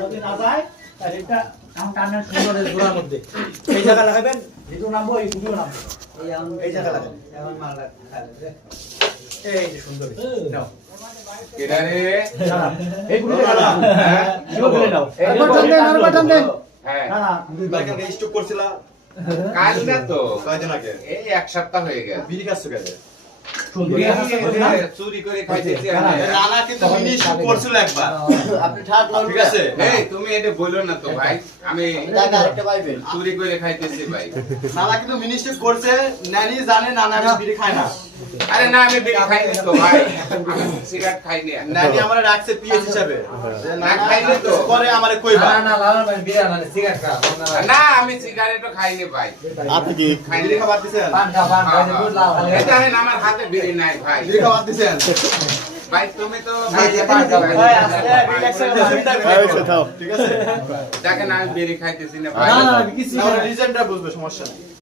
যদি না যায় তাহলে এটা এখন টানের সুন্দরের জোড়ার মধ্যে এই জায়গা লাগাবেন, ভিডিও নামবো, এই ভিডিও নামবো, এই জায়গা লাগাবেন। এই যে সুন্দর নাও কেডারে এই গুলো লাগাও, হ্যাঁ ইও গুলো নাও, আর বাটন দেন হ্যাঁ না না ভাই কেন স্টক করছিলা কাল না তো কয়দিন আগে এই এক সপ্তাহ হয়ে গেছে বিড়ি কাজ করে সুন্দর চুরি করে খাইতেছি রানা কিন্তু মিনি স্টক করছিল একবার আপনি ঠাট লাউন ঠিক আছে এই তুমি এটা বলো না তো ভাই আমি টাকা আরেকটা পাইবেন চুরি করে খাইতেছি ভাই নানা কিন্তু মিনি স্টক করছে নানি জানে নানা আমি বিড়ি খায় না আরে না আমি বিড়ি খাইনি তো ভাই আমি সিগারেট খাইনি নানি আমারে রাখছে পিএস হিসাবে না খাইনি তো পরে আমারে কইবা না আমি সিগারেটও খাইনি ভাই আপনি কি খাইনি বিড়ি খাবার দিছেন এটা হেন আমার হাতে বিড়ি নাই ভাই বিড়ি খাবার দিছেন ভাই তুমি তো ভাই আসলে রিল্যাক্সে ঠিক আছে দেখেন আমি বিড়ি খাইতেছি না ভাই না না কিছু না রিজনটা বুঝবে সমস্যা নেই